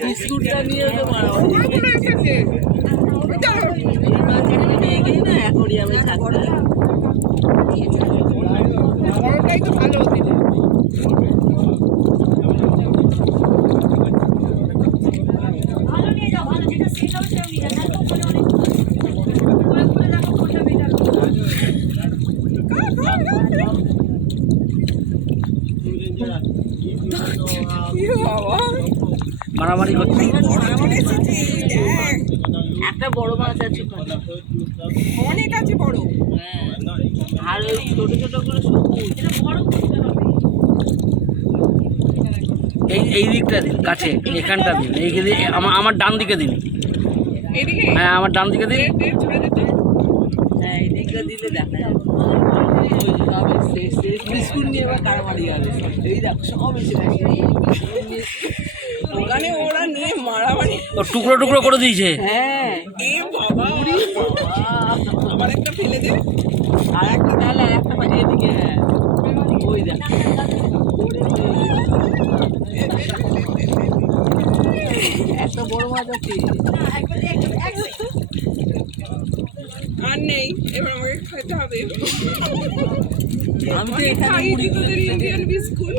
বিস্কুটটা নিয়ে তো মারামারি নিয়ে গিয়ে না অ্যাকোরিয়ামে থাকতে বড়টাই তো ভালো দিলে। মারামারি করছে। একটা বড় মাছ আছে অনেক আছে বড়। আর ওই ছোট ছোট গুলো সবুজ এই দিকটা দিন কাছে, এখানটা দিন, এইদিকে আমার ডান দিকে দিন। এদিকে হ্যাঁ আমার ডান দিকে দিন। হ্যাঁ এই দিকটা দিলে দেখা যাবে। বিস্কুট নিয়ে এবার কারামারি হবে। এই দেখো সব এসে গেছে ওখানে ওরা নিয়ে মারামারি। ও টুকরো টুকরো করে দিয়েছে। হ্যাঁ এ বাবা আবার একটা ফেলে দে। আর একটা তাহলে একটা এদিকে হ্যাঁ ওই দেখ একটা বড় মাছ আছে আর নেই, এবার আমাকে খেতে হবে। আমি তো অনেক এখানে খাইয়ে মুড়ি দিত গুলে ইন্ডিয়ান বিস্কুট।